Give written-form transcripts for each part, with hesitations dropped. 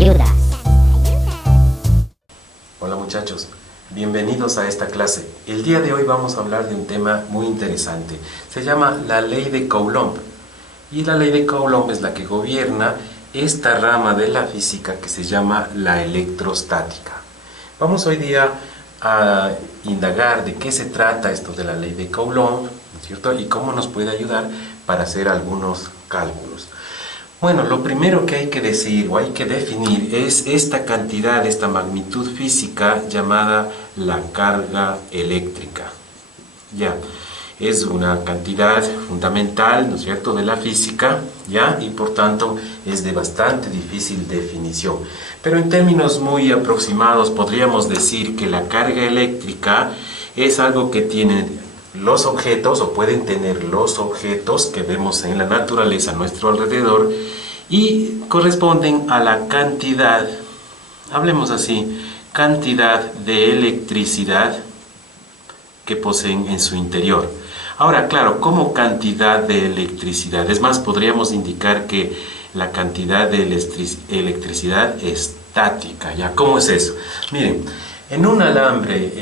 ayudas. Hola muchachos, bienvenidos a esta clase. El día de hoy vamos a hablar de un tema muy interesante. Se llama la ley de Coulomb. Y la ley de Coulomb es la que gobierna esta rama de la física que se llama la electrostática. Vamos hoy día a indagar de qué se trata esto de la ley de Coulomb, ¿no es cierto? Y cómo nos puede ayudar para hacer algunos cálculos. Bueno, lo primero que hay que decir o hay que definir es esta cantidad, esta magnitud física llamada la carga eléctrica. Ya, es una cantidad fundamental, ¿no es cierto?, de la física, ya, y por tanto es de bastante difícil definición. Pero en términos muy aproximados podríamos decir que la carga eléctrica es algo que tienen los objetos o pueden tener los objetos que vemos en la naturaleza a nuestro alrededor y corresponden a la cantidad, hablemos así, cantidad de electricidad que poseen en su interior. Ahora, claro, ¿cómo cantidad de electricidad? Es más, podríamos indicar que la cantidad de electricidad estática, ¿ya? ¿Cómo es eso? Miren, en un alambre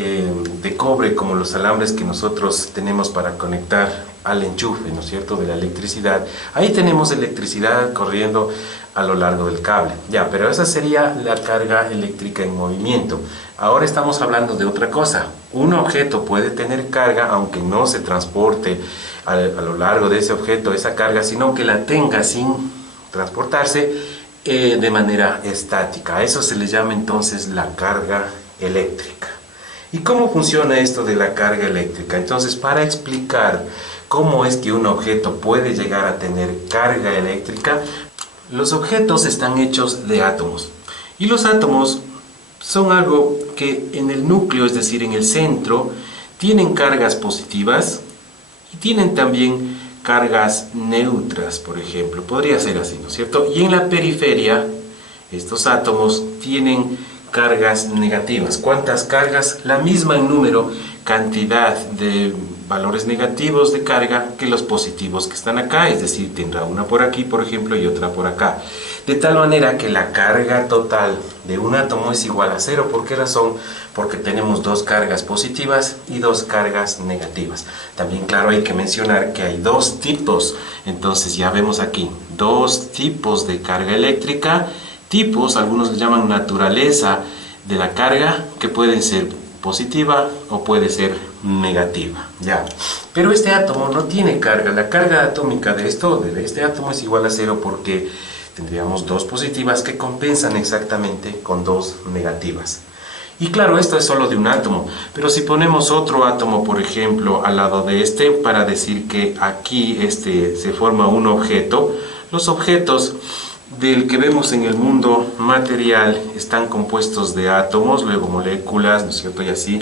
de cobre, como los alambres que nosotros tenemos para conectar al enchufe, ¿no es cierto?, de la electricidad, ahí tenemos electricidad corriendo a lo largo del cable, ya, pero esa sería la carga eléctrica en movimiento. Ahora estamos hablando de otra cosa. Un objeto puede tener carga aunque no se transporte a lo largo de ese objeto esa carga, sino que la tenga sin transportarse de manera estática. A eso se le llama entonces la carga eléctrica. ¿Y cómo funciona esto de la carga eléctrica? Entonces, para explicar cómo es que un objeto puede llegar a tener carga eléctrica, los objetos están hechos de átomos. Y los átomos son algo que en el núcleo, es decir, en el centro, tienen cargas positivas y tienen también cargas neutras, por ejemplo. Podría ser así, ¿no es cierto? Y en la periferia, estos átomos tienen cargas negativas. ¿Cuántas cargas? La misma en número, cantidad de valores negativos de carga que los positivos que están acá, es decir, tendrá una por aquí, por ejemplo, y otra por acá. De tal manera que la carga total de un átomo es igual a cero. ¿Por qué razón? Porque tenemos dos cargas positivas y dos cargas negativas. También, claro, hay que mencionar que hay dos tipos. Entonces ya vemos aquí dos tipos de carga eléctrica. Tipos, algunos le llaman naturaleza de la carga, que pueden ser positiva o puede ser negativa, ya. Pero este átomo no tiene carga. La carga atómica de este átomo es igual a cero porque tendríamos dos positivas que compensan exactamente con dos negativas. Y claro, esto es solo de un átomo, pero si ponemos otro átomo, por ejemplo, al lado de este, para decir que aquí se forma un objeto, los objetos del que vemos en el mundo material están compuestos de átomos, luego moléculas, ¿no es cierto? Y así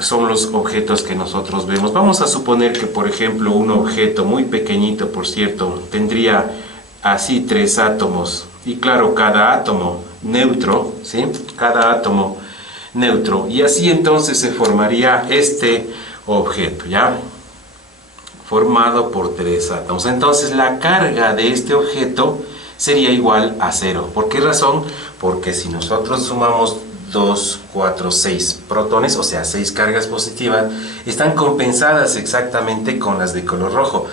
son los objetos que nosotros vemos. Vamos a suponer que, por ejemplo, un objeto muy pequeñito, por cierto, tendría así 3 átomos. Y claro, cada átomo neutro, ¿sí? Cada átomo neutro. Y así entonces se formaría este objeto, ¿ya? Formado por 3 átomos. Entonces la carga de este objeto sería igual a 0. ¿Por qué razón? Porque si nosotros sumamos 2, 4, 6 protones, o sea 6 cargas positivas, están compensadas exactamente con las de color rojo.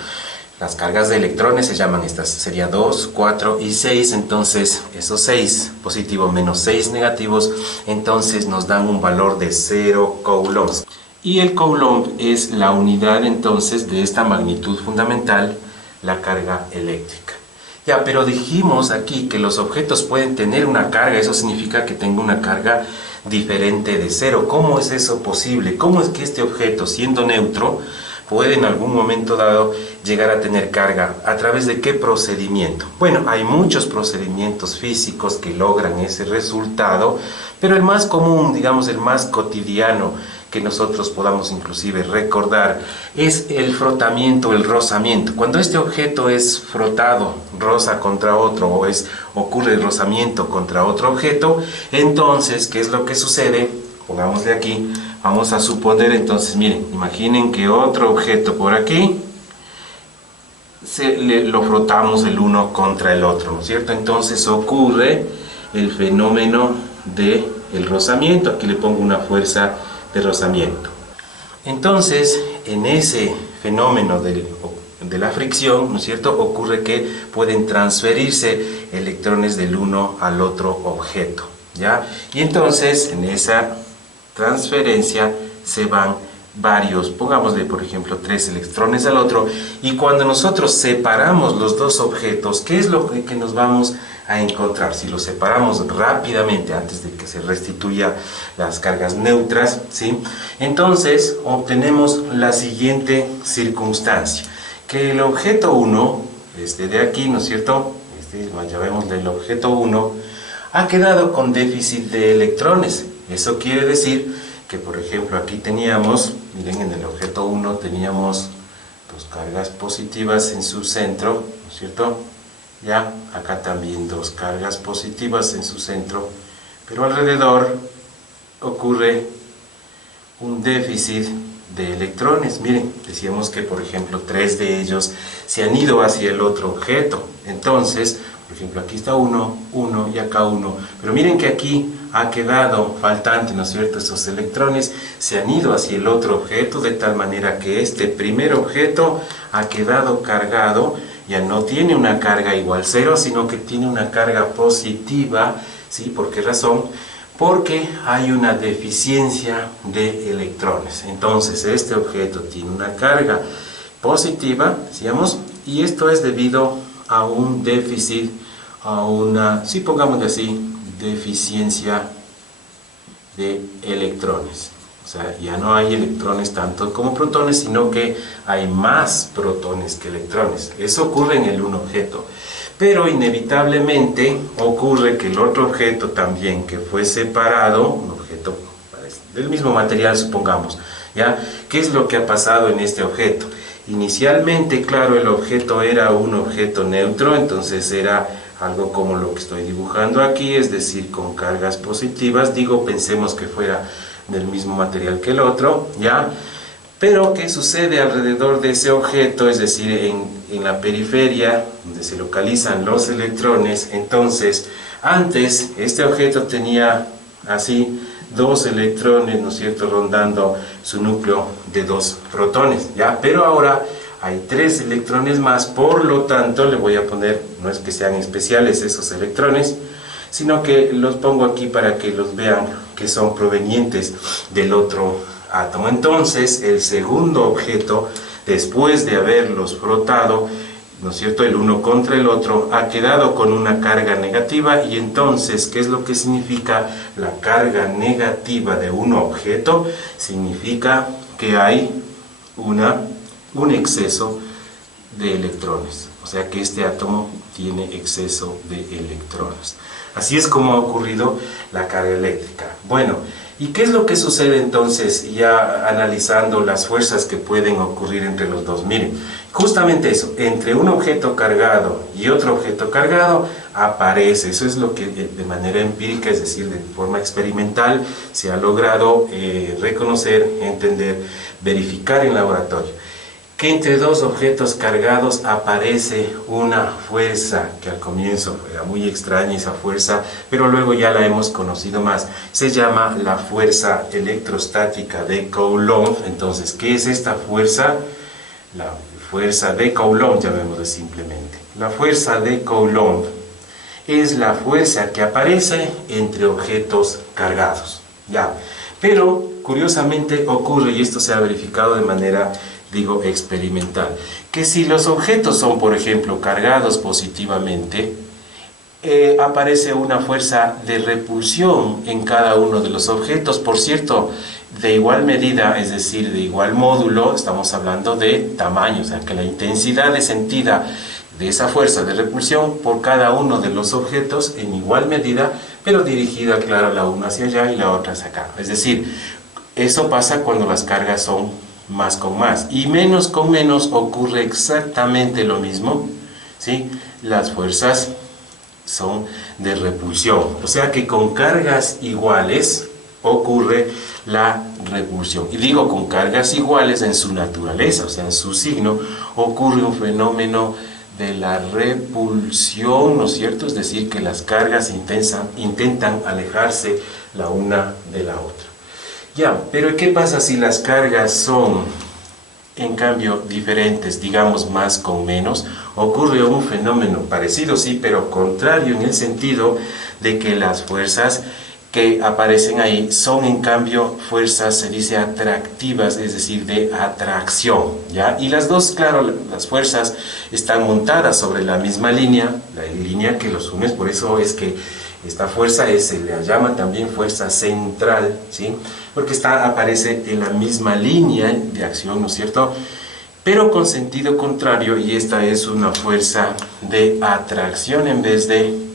Las cargas de electrones se llaman estas, sería 2, 4 y 6, entonces esos 6 positivos menos 6 negativos, entonces nos dan un valor de 0 coulombs. Y el coulomb es la unidad entonces de esta magnitud fundamental, la carga eléctrica. Ya, pero dijimos aquí que los objetos pueden tener una carga, eso significa que tenga una carga diferente de 0. ¿Cómo es eso posible? ¿Cómo es que este objeto, siendo neutro, puede en algún momento dado llegar a tener carga? ¿A través de qué procedimiento? Bueno, hay muchos procedimientos físicos que logran ese resultado, pero el más común, digamos el más cotidiano, que nosotros podamos inclusive recordar, es el frotamiento, el rozamiento. Cuando este objeto es frotado, roza contra otro, o ocurre el rozamiento contra otro objeto, entonces, ¿qué es lo que sucede? Pongámosle aquí, vamos a suponer entonces, miren, imaginen que otro objeto por aquí, lo frotamos el uno contra el otro, ¿no es cierto? Entonces ocurre el fenómeno del rozamiento. Aquí le pongo una fuerza de rozamiento. Entonces, en ese fenómeno de la fricción, ¿no es cierto?, ocurre que pueden transferirse electrones del uno al otro objeto, ¿ya? Y entonces, en esa transferencia se van varios, pongámosle por ejemplo 3 electrones al otro, y cuando nosotros separamos los dos objetos, ¿qué es lo que nos vamos a encontrar? Si los separamos rápidamente antes de que se restituya las cargas neutras, ¿sí?, entonces obtenemos la siguiente circunstancia, que el objeto 1, este de aquí, ¿no es cierto?, llamémosle el objeto 1, ha quedado con déficit de electrones. Eso quiere decir que, por ejemplo, aquí teníamos, miren, en el objeto 1 teníamos dos cargas positivas en su centro, ¿no es cierto? Ya, acá también dos cargas positivas en su centro, pero alrededor ocurre un déficit de electrones. Miren, decíamos que, por ejemplo, 3 de ellos se han ido hacia el otro objeto. Entonces, por ejemplo, aquí está 1, 1 y acá 1, pero miren que aquí ha quedado faltante, ¿no es cierto? Esos electrones se han ido hacia el otro objeto, de tal manera que este primer objeto ha quedado cargado, ya no tiene una carga igual 0, sino que tiene una carga positiva, ¿sí? ¿Por qué razón? Porque hay una deficiencia de electrones. Entonces, este objeto tiene una carga positiva, decíamos, y esto es debido a un déficit, a una, sí, pongámosle así, deficiencia de electrones. O sea, ya no hay electrones tanto como protones, sino que hay más protones que electrones. Eso ocurre en el un objeto. Pero inevitablemente ocurre que el otro objeto también, que fue separado, un objeto del mismo material, supongamos, ¿ya? ¿Qué es lo que ha pasado en este objeto? Inicialmente, claro, el objeto era un objeto neutro, entonces era algo como lo que estoy dibujando aquí, es decir, con cargas positivas. Digo, pensemos que fuera del mismo material que el otro, ¿ya? Pero, ¿qué sucede alrededor de ese objeto? Es decir, en la periferia, donde se localizan los electrones. Entonces, antes, este objeto tenía así 2 electrones, ¿no es cierto?, rondando su núcleo de 2 protones, ¿ya? Pero ahora hay 3 electrones más, por lo tanto, le voy a poner, no es que sean especiales esos electrones, sino que los pongo aquí para que los vean, que son provenientes del otro átomo. Entonces, el segundo objeto, después de haberlos frotado, ¿no es cierto?, el uno contra el otro, ha quedado con una carga negativa. Y entonces, ¿qué es lo que significa la carga negativa de un objeto? Significa que hay un exceso de electrones, o sea que este átomo tiene exceso de electrones. Así es como ha ocurrido la carga eléctrica. Bueno, ¿y qué es lo que sucede entonces, ya analizando las fuerzas que pueden ocurrir entre los dos? Miren, justamente eso, entre un objeto cargado y otro objeto cargado aparece, eso es lo que de manera empírica, es decir, de forma experimental, se ha logrado reconocer, entender, verificar en laboratorio, que entre dos objetos cargados aparece una fuerza, que al comienzo era muy extraña esa fuerza, pero luego ya la hemos conocido más. Se llama la fuerza electrostática de Coulomb. Entonces, ¿qué es esta fuerza? La fuerza de Coulomb, llamémosle simplemente. La fuerza de Coulomb es la fuerza que aparece entre objetos cargados, ¿ya? Pero, curiosamente ocurre, y esto se ha verificado de manera, digo, experimental, que si los objetos son, por ejemplo, cargados positivamente, aparece una fuerza de repulsión en cada uno de los objetos, por cierto, de igual medida, es decir, de igual módulo. Estamos hablando de tamaño, o sea, que la intensidad es sentida de esa fuerza de repulsión por cada uno de los objetos en igual medida, pero dirigida, claro, la una hacia allá y la otra hacia acá. Es decir, eso pasa cuando las cargas son más con más, y menos con menos ocurre exactamente lo mismo, ¿sí? Las fuerzas son de repulsión, o sea que con cargas iguales ocurre la repulsión. Y digo con cargas iguales en su naturaleza, o sea, en su signo, ocurre un fenómeno de la repulsión, ¿no es cierto? Es decir, que las cargas intentan alejarse la una de la otra. Ya, pero ¿qué pasa si las cargas son, en cambio, diferentes, digamos más con menos? Ocurre un fenómeno parecido, sí, pero contrario, en el sentido de que las fuerzas que aparecen ahí son en cambio fuerzas, se dice atractivas, es decir, de atracción, ¿ya? Y las dos, claro, las fuerzas están montadas sobre la misma línea, la línea que los une, por eso es que esta fuerza se le llama también fuerza central, ¿sí? Porque aparece en la misma línea de acción, ¿no es cierto? Pero con sentido contrario, y esta es una fuerza de atracción en vez de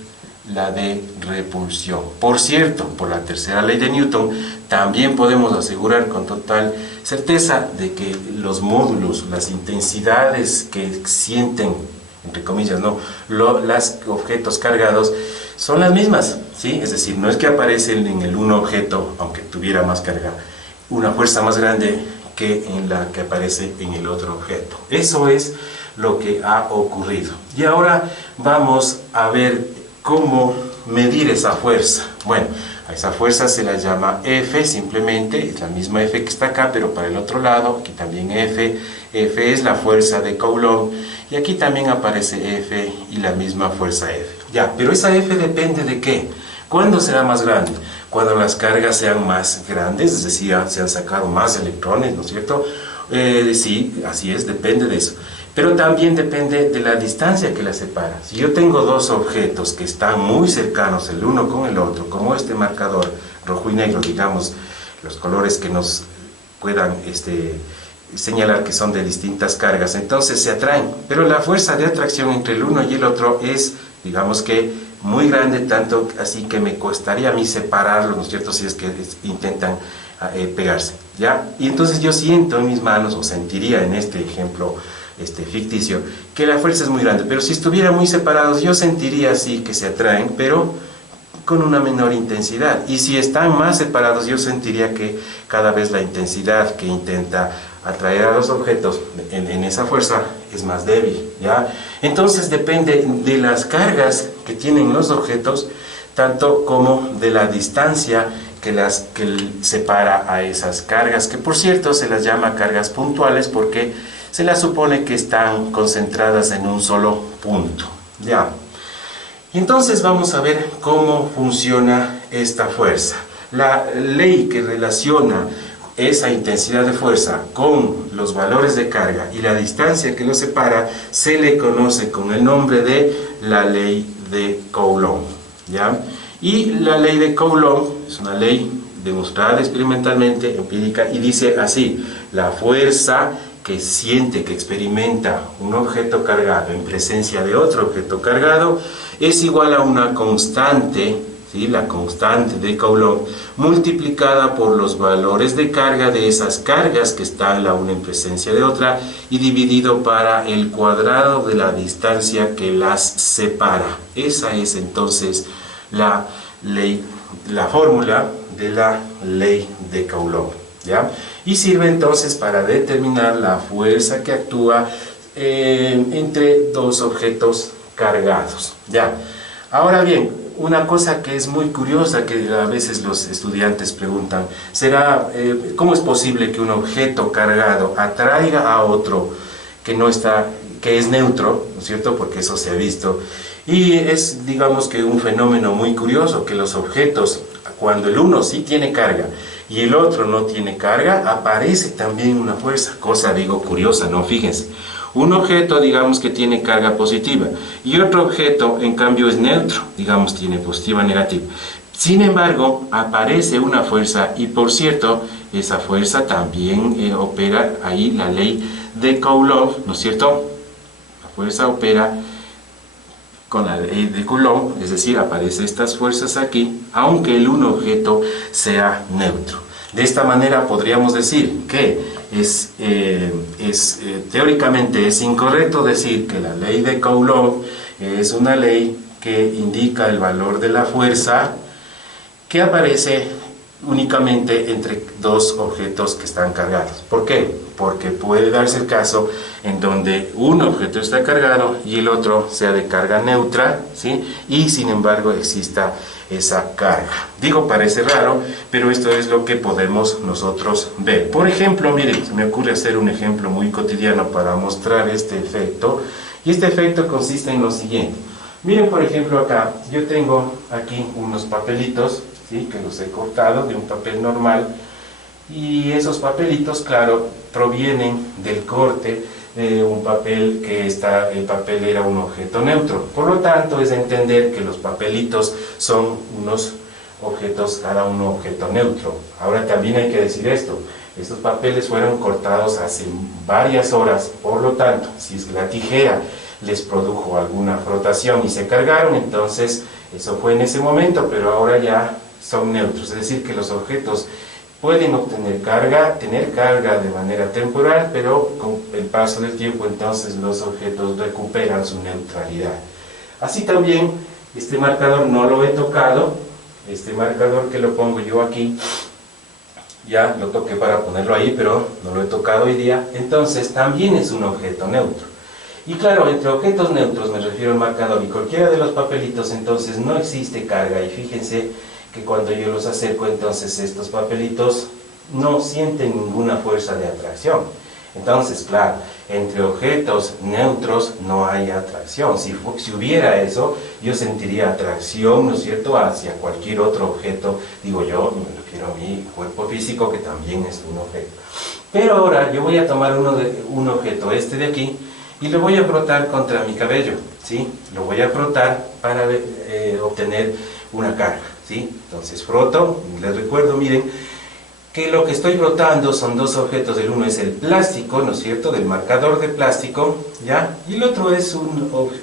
la de repulsión. Por cierto, por la tercera ley de Newton, también podemos asegurar con total certeza de que los módulos, las intensidades que sienten, entre comillas, ¿no?, los objetos cargados, son las mismas, ¿sí? Es decir, no es que aparecen en el uno objeto, aunque tuviera más carga, una fuerza más grande que en la que aparece en el otro objeto. Eso es lo que ha ocurrido. Y ahora vamos a ver cómo medir esa fuerza. Bueno, a esa fuerza se la llama F, simplemente, es la misma F que está acá, pero para el otro lado, aquí también F. F es la fuerza de Coulomb, y aquí también aparece F y la misma fuerza F. Ya, pero esa F depende de ¿qué? ¿Cuándo será más grande? Cuando las cargas sean más grandes, es decir, se han sacado más electrones, ¿no es cierto? Sí, así es, depende de eso. Pero también depende de la distancia que las separa. Si yo tengo dos objetos que están muy cercanos el uno con el otro, como este marcador rojo y negro, digamos, los colores que nos puedan señalar que son de distintas cargas, entonces se atraen. Pero la fuerza de atracción entre el uno y el otro es, digamos que, muy grande, tanto así que me costaría a mí separarlos, ¿no es cierto?, si es que intentan pegarse, ¿ya? Y entonces yo siento en mis manos, o sentiría en este ejemplo ficticio, que la fuerza es muy grande, pero si estuvieran muy separados yo sentiría así que se atraen, pero con una menor intensidad. Y si están más separados yo sentiría que cada vez la intensidad que intenta atraer a los objetos en esa fuerza es más débil, ¿ya? Entonces depende de las cargas que tienen los objetos, tanto como de la distancia que separa a esas cargas, que por cierto se las llama cargas puntuales porque se las supone que están concentradas en un solo punto, ¿ya? Entonces vamos a ver cómo funciona esta fuerza. La ley que relaciona esa intensidad de fuerza con los valores de carga y la distancia que los separa se le conoce con el nombre de la ley de Coulomb, ¿ya? Y la ley de Coulomb es una ley demostrada experimentalmente, empírica, y dice así: la fuerza que siente, que experimenta un objeto cargado en presencia de otro objeto cargado es igual a una constante, ¿sí?, la constante de Coulomb, multiplicada por los valores de carga de esas cargas que están la una en presencia de otra y dividido para el cuadrado de la distancia que las separa. Esa es entonces la ley, la fórmula de la ley de Coulomb, ¿ya? Y sirve entonces para determinar la fuerza que actúa entre dos objetos cargados, ¿ya? Ahora bien, una cosa que es muy curiosa, que a veces los estudiantes preguntan, será, ¿cómo es posible que un objeto cargado atraiga a otro que es neutro, ¿no es cierto?, porque eso se ha visto, y es, digamos que un fenómeno muy curioso, que los objetos, cuando el uno sí tiene carga y el otro no tiene carga, aparece también una fuerza, cosa, digo, curiosa, ¿no? Fíjense, un objeto, digamos que tiene carga positiva, y otro objeto, en cambio, es neutro, digamos, tiene positiva o negativa. Sin embargo, aparece una fuerza, y por cierto, esa fuerza también opera ahí la ley de Coulomb, ¿no es cierto? La fuerza opera con la ley de Coulomb, es decir, aparecen estas fuerzas aquí, aunque el un objeto sea neutro. De esta manera podríamos decir que teóricamente es incorrecto decir que la ley de Coulomb es una ley que indica el valor de la fuerza que aparece únicamente entre dos objetos que están cargados. ¿Por qué? Porque puede darse el caso en donde un objeto está cargado y el otro sea de carga neutra, ¿sí? Y sin embargo exista esa carga. Digo, parece raro, pero esto es lo que podemos nosotros ver. Por ejemplo, miren, se me ocurre hacer un ejemplo muy cotidiano para mostrar este efecto, y este efecto consiste en lo siguiente. Miren, por ejemplo, acá, yo tengo aquí unos papelitos, ¿sí? Que los he cortado de un papel normal, y esos papelitos, claro, provienen del corte de un papel el papel era un objeto neutro. Por lo tanto, es de entender que los papelitos son unos objetos, cada uno objeto neutro. Ahora también hay que decir esto, estos papeles fueron cortados hace varias horas, por lo tanto, si es que la tijera les produjo alguna frotación y se cargaron, entonces eso fue en ese momento, pero ahora ya son neutros, es decir, que los objetos pueden tener carga de manera temporal, pero con el paso del tiempo entonces los objetos recuperan su neutralidad. Así también, este marcador no lo he tocado, este marcador que lo pongo yo aquí, ya lo toqué para ponerlo ahí, pero no lo he tocado hoy día, entonces también es un objeto neutro. Y claro, entre objetos neutros me refiero al marcador y cualquiera de los papelitos, entonces no existe carga, y fíjense que cuando yo los acerco, entonces estos papelitos no sienten ninguna fuerza de atracción. Entonces, claro, entre objetos neutros no hay atracción. Si hubiera eso, yo sentiría atracción, ¿no es cierto?, hacia cualquier otro objeto. Digo yo, me refiero a mi cuerpo físico, que también es un objeto. Pero ahora yo voy a tomar un objeto, este de aquí, y lo voy a frotar contra mi cabello, ¿sí? Lo voy a frotar para obtener una carga, ¿sí? Entonces froto, les recuerdo, miren, que lo que estoy frotando son dos objetos. El uno es el plástico, ¿no es cierto?, del marcador de plástico, ¿ya? Y el otro es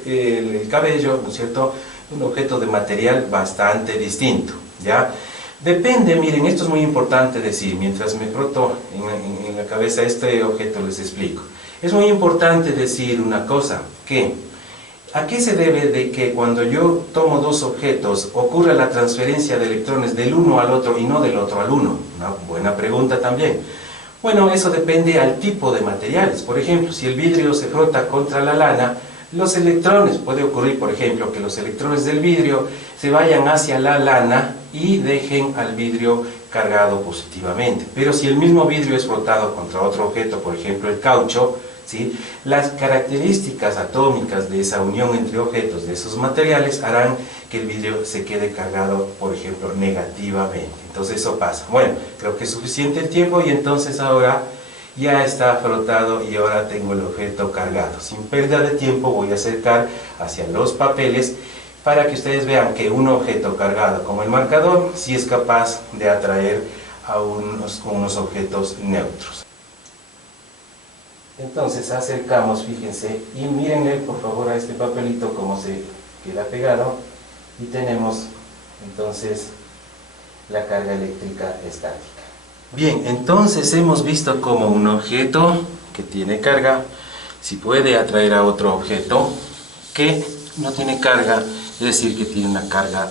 el cabello, ¿no es cierto?, un objeto de material bastante distinto, ¿ya? Depende, miren, esto es muy importante decir, mientras me froto en la cabeza este objeto les explico. Es muy importante decir una cosa, que ¿a qué se debe de que cuando yo tomo dos objetos ocurra la transferencia de electrones del uno al otro y no del otro al uno? Una buena pregunta también. Bueno, eso depende al tipo de materiales. Por ejemplo, si el vidrio se frota contra la lana, los electrones, puede ocurrir, por ejemplo, que los electrones del vidrio se vayan hacia la lana y dejen al vidrio cargado positivamente. Pero si el mismo vidrio es frotado contra otro objeto, por ejemplo el caucho, ¿sí?, las características atómicas de esa unión entre objetos de esos materiales harán que el vidrio se quede cargado, por ejemplo, negativamente. Entonces eso pasa. Bueno, creo que es suficiente el tiempo, y entonces ahora ya está frotado y ahora tengo el objeto cargado. Sin pérdida de tiempo voy a acercar hacia los papeles para que ustedes vean que un objeto cargado como el marcador sí es capaz de atraer a unos objetos neutros. Entonces acercamos, fíjense, y mírenle por favor a este papelito cómo se queda pegado, y tenemos entonces la carga eléctrica estática. Bien, entonces hemos visto cómo un objeto que tiene carga si puede atraer a otro objeto que no tiene carga, es decir, que tiene una carga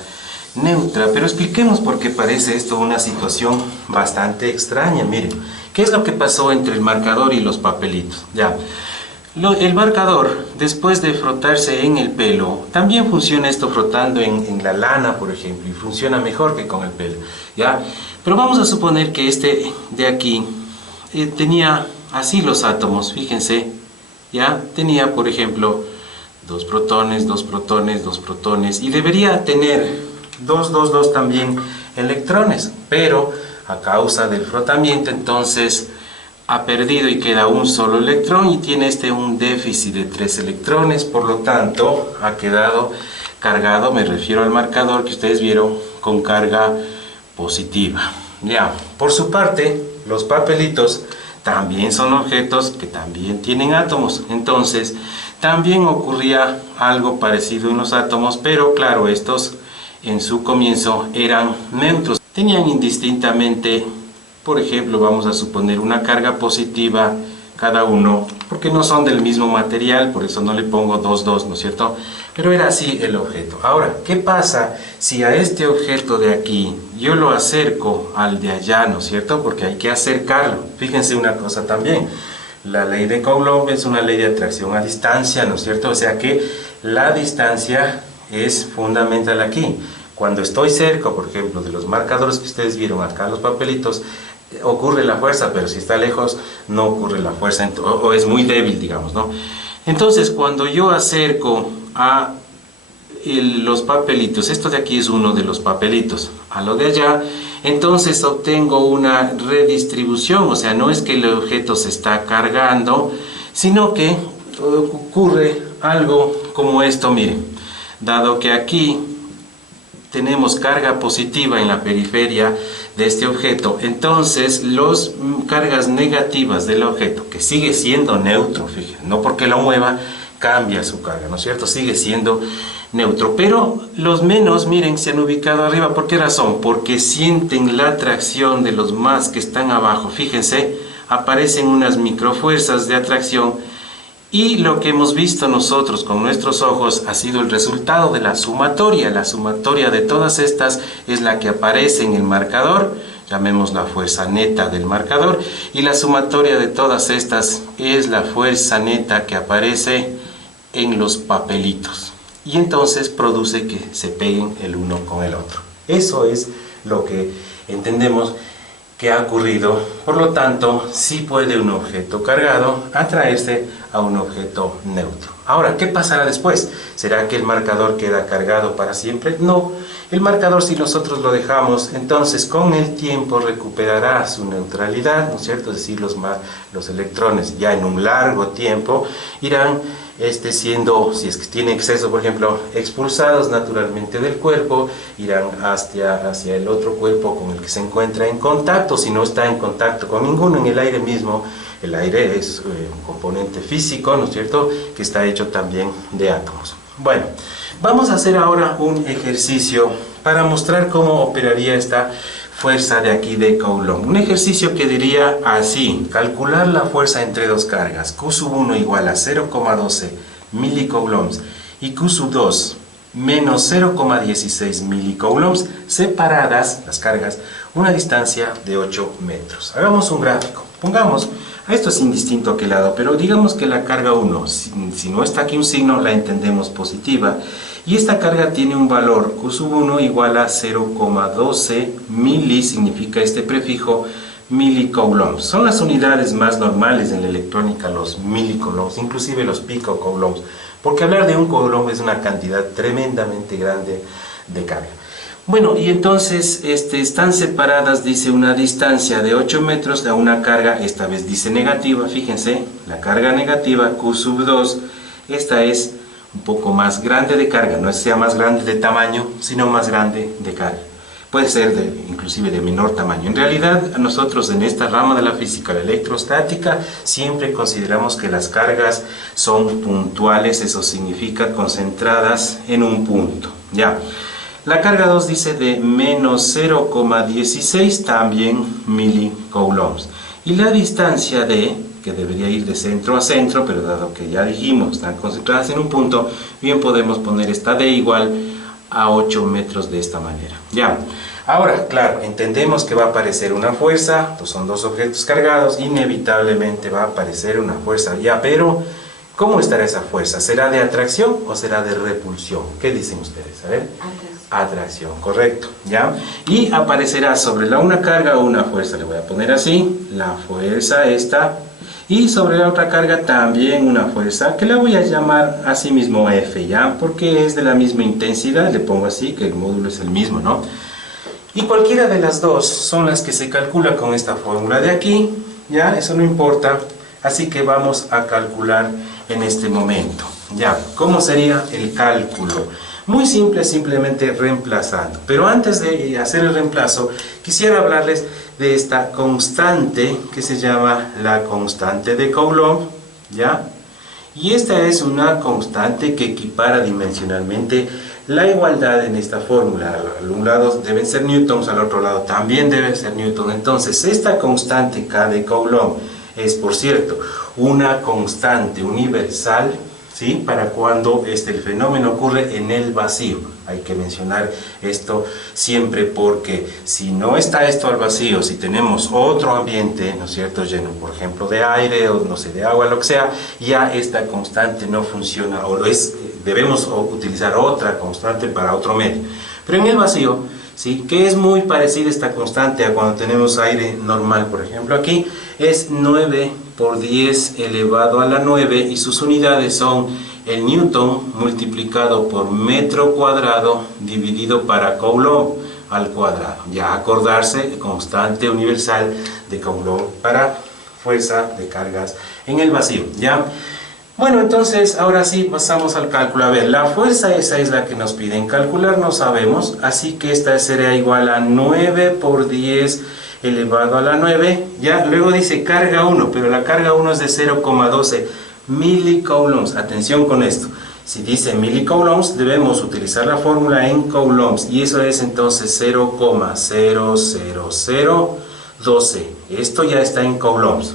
neutra. Pero expliquemos por qué parece esto una situación bastante extraña. Miren, ¿qué es lo que pasó entre el marcador y los papelitos? Ya, el marcador, después de frotarse en el pelo, también funciona esto frotando en la lana, por ejemplo, y funciona mejor que con el pelo, ¿ya? Pero vamos a suponer que este de aquí tenía así los átomos, fíjense, ¿ya? Tenía, por ejemplo, dos protones, dos protones, dos protones, y debería tener dos también electrones, pero a causa del frotamiento entonces ha perdido y queda un solo electrón, y tiene un déficit de 3 electrones, por lo tanto ha quedado cargado, me refiero al marcador que ustedes vieron, con carga positiva. Ya, por su parte, los papelitos también son objetos que también tienen átomos, entonces también ocurría algo parecido en los átomos, pero claro, estos en su comienzo eran neutros, tenían indistintamente, por ejemplo, vamos a suponer una carga positiva cada uno, porque no son del mismo material, por eso no le pongo 2, 2, ¿no es cierto? Pero era así el objeto. Ahora, ¿qué pasa si a este objeto de aquí yo lo acerco al de allá, ¿no es cierto? Porque hay que acercarlo. Fíjense una cosa también. La ley de Coulomb es una ley de atracción a distancia, ¿no es cierto? O sea que la distancia es fundamental aquí. Cuando estoy cerca, por ejemplo, de los marcadores que ustedes vieron acá, los papelitos, ocurre la fuerza, pero si está lejos no ocurre la fuerza, o es muy débil, digamos, ¿no? Entonces, cuando yo acerco a los papelitos, esto de aquí es uno de los papelitos, a lo de allá, entonces obtengo una redistribución, o sea, no es que el objeto se está cargando, sino que ocurre algo como esto, miren, dado que aquí tenemos carga positiva en la periferia de este objeto, entonces las cargas negativas del objeto, que sigue siendo neutro, fíjense, no porque lo mueva cambia su carga, ¿no es cierto? Sigue siendo neutro, pero los menos, miren, se han ubicado arriba. ¿Por qué razón? Porque sienten la atracción de los más que están abajo. Fíjense, aparecen unas microfuerzas de atracción. Y lo que hemos visto nosotros con nuestros ojos ha sido el resultado de la sumatoria. La sumatoria de todas estas es la que aparece en el marcador, llamemos la fuerza neta del marcador, y la sumatoria de todas estas es la fuerza neta que aparece en los papelitos. Y entonces produce que se peguen el uno con el otro. Eso es lo que entendemos que ha ocurrido. Por lo tanto, sí puede un objeto cargado atraerse a un objeto neutro. Ahora, ¿qué pasará después? ¿Será que el marcador queda cargado para siempre? No. El marcador, si nosotros lo dejamos, entonces con el tiempo recuperará su neutralidad, ¿no es cierto? Es decir, los electrones ya en un largo tiempo irán siendo, si es que tiene exceso, por ejemplo, expulsados naturalmente del cuerpo, irán hacia el otro cuerpo con el que se encuentra en contacto. Si no está en contacto con ninguno, en el aire mismo, el aire es un componente físico, ¿no es cierto?, que está hecho también de átomos. Bueno, vamos a hacer ahora un ejercicio para mostrar cómo operaría esta fuerza de aquí de Coulomb. Un ejercicio que diría así: calcular la fuerza entre dos cargas, Q sub 1 igual a 0,12 milicoulombs y Q sub 2 menos 0,16 milicoulombs, separadas las cargas una distancia de 8 metros. Hagamos un gráfico. Pongamos, esto es indistinto a qué lado, pero digamos que la carga 1, si no está aquí un signo, la entendemos positiva. Y esta carga tiene un valor, Q sub 1 igual a 0,12 mili, significa este prefijo, milicoulombs. Son las unidades más normales en la electrónica, los milicoulombs, inclusive los picocoulombs, porque hablar de un coulomb es una cantidad tremendamente grande de carga. Bueno, y entonces están separadas, dice, una distancia de 8 metros de una carga, esta vez dice negativa, fíjense, la carga negativa, Q sub 2, esta es un poco más grande de carga, no es que sea más grande de tamaño, sino más grande de carga. Puede ser inclusive de menor tamaño. En realidad, nosotros en esta rama de la física, la electrostática, siempre consideramos que las cargas son puntuales, eso significa concentradas en un punto. Ya. La carga 2 dice de menos 0,16 también milicoulombs. Y la distancia D, que debería ir de centro a centro, pero dado que ya dijimos, están concentradas en un punto, bien podemos poner esta D igual a 8 metros de esta manera. Ya. Ahora, claro, entendemos que va a aparecer una fuerza, pues son dos objetos cargados, inevitablemente va a aparecer una fuerza ya, pero ¿cómo estará esa fuerza? ¿Será de atracción o será de repulsión? ¿Qué dicen ustedes? A ver. Atracción, correcto, ¿ya? Y aparecerá sobre una carga o una fuerza, le voy a poner así, la fuerza esta, y sobre la otra carga también una fuerza, que la voy a llamar así mismo F, ¿ya? Porque es de la misma intensidad, le pongo así, que el módulo es el mismo, ¿no? Y cualquiera de las dos son las que se calcula con esta fórmula de aquí, ¿ya? Eso no importa, así que vamos a calcular en este momento, ¿ya? ¿Cómo sería el cálculo? Muy simple, simplemente reemplazando. Pero antes de hacer el reemplazo, quisiera hablarles de esta constante que se llama la constante de Coulomb, ¿ya? Y esta es una constante que equipara dimensionalmente la igualdad en esta fórmula. Al un lado deben ser newtons, al otro lado también debe ser newton. Entonces, esta constante K de Coulomb es, por cierto, una constante universal, ¿sí?, para cuando el fenómeno ocurre en el vacío. Hay que mencionar esto siempre, porque si no está esto al vacío, si tenemos otro ambiente, ¿no es cierto?, lleno, por ejemplo, de aire o no sé, de agua, lo que sea, ya esta constante no funciona, o debemos utilizar otra constante para otro medio. Pero en el vacío, ¿sí?, que es muy parecida esta constante a cuando tenemos aire normal. Por ejemplo, aquí es 9 por 10 elevado a la 9 y sus unidades son el newton multiplicado por metro cuadrado dividido para coulomb al cuadrado. Ya acordarse, constante universal de Coulomb para fuerza de cargas en el vacío, ¿ya? Bueno, entonces ahora sí pasamos al cálculo. A ver, la fuerza esa es la que nos piden calcular, no sabemos, así que esta será igual a 9 por 10 elevado a la 9, ya. Luego dice carga 1, pero la carga 1 es de 0,12 milicoulombs. Atención con esto, si dice milicoulombs debemos utilizar la fórmula en coulombs, y eso es entonces 0,00012. Esto ya está en coulombs.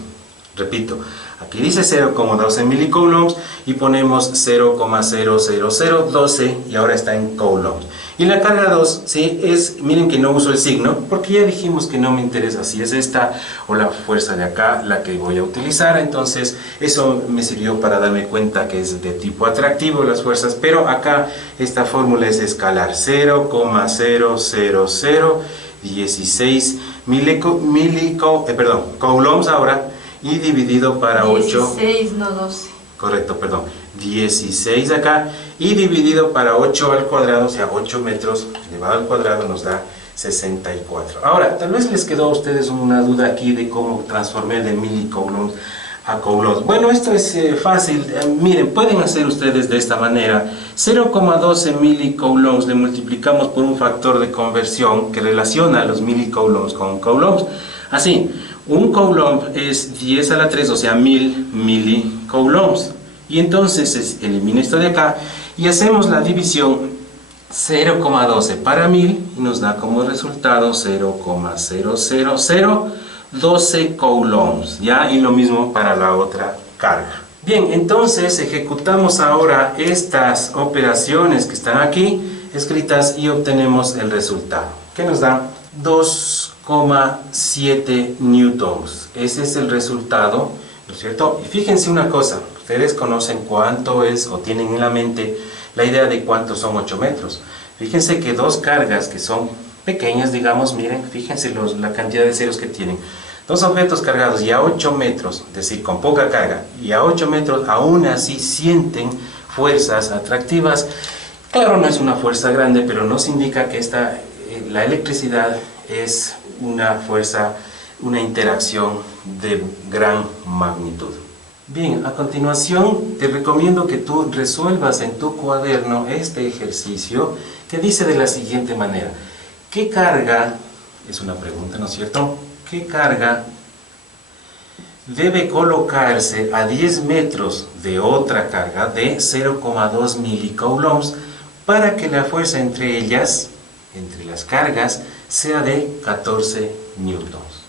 Repito, aquí dice 0,12 milicoulombs y ponemos 0,00012 y ahora está en coulombs. Y la carga 2, ¿sí?, miren que no uso el signo porque ya dijimos que no me interesa si es esta o la fuerza de acá la que voy a utilizar. Entonces eso me sirvió para darme cuenta que es de tipo atractivo las fuerzas, pero acá esta fórmula es escalar, 0,00016 coulombs ahora, y dividido para 8. 16, no 12. Correcto, perdón. 16 acá y dividido para 8 al cuadrado, o sea, 8 metros elevado al cuadrado nos da 64. Ahora, tal vez les quedó a ustedes una duda aquí de cómo transformé de milicoulombs a coulombs. Bueno, esto es fácil. Miren, pueden hacer ustedes de esta manera. 0,12 milicoulombs le multiplicamos por un factor de conversión que relaciona los milicoulombs con coulombs. Así, un coulomb es 10 a la 3, o sea, 1000 milicoulombs. Y entonces elimino esto de acá y hacemos la división 0,12 para 1000 y nos da como resultado 0,00012 coulombs, ¿ya? Y lo mismo para la otra carga. Bien, entonces ejecutamos ahora estas operaciones que están aquí escritas y obtenemos el resultado, que nos da 2,7 newtons. Ese es el resultado, ¿no es cierto? Y fíjense una cosa, ustedes conocen cuánto es o tienen en la mente la idea de cuánto son 8 metros. Fíjense que dos cargas que son pequeñas, digamos, miren, fíjense la cantidad de ceros que tienen. Dos objetos cargados y a 8 metros, es decir, con poca carga, y a 8 metros aún así sienten fuerzas atractivas. Claro, no es una fuerza grande, pero nos indica que la electricidad es una fuerza, una interacción de gran magnitud. Bien, a continuación te recomiendo que tú resuelvas en tu cuaderno este ejercicio que dice de la siguiente manera: ¿qué carga, es una pregunta, ¿no es cierto?, qué carga debe colocarse a 10 metros de otra carga de 0,2 milicoulombs para que la fuerza entre ellas, entre las cargas, sea de 14 newtons?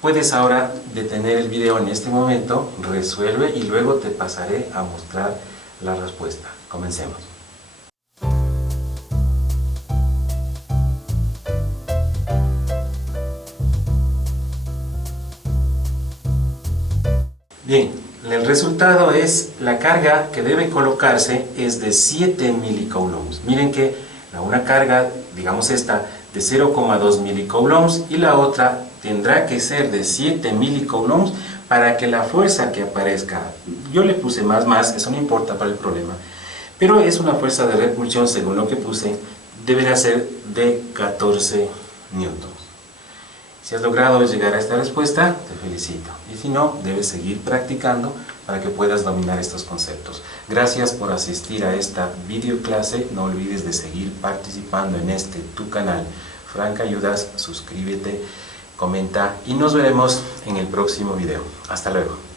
Puedes ahora detener el video en este momento, resuelve y luego te pasaré a mostrar la respuesta. Comencemos. Bien, el resultado es la carga que debe colocarse es de 7 milicoulombs. Miren que una carga, digamos esta, de 0,2 milicoulombs y la otra tendrá que ser de 7 milicoulombs para que la fuerza que aparezca, yo le puse más, eso no importa para el problema, pero es una fuerza de repulsión, según lo que puse, deberá ser de 14 newtons. Si has logrado llegar a esta respuesta, te felicito. Y si no, debes seguir practicando para que puedas dominar estos conceptos. Gracias por asistir a esta videoclase. No olvides de seguir participando en tu canal. Frank Ayudas, suscríbete, comenta y nos veremos en el próximo video. Hasta luego.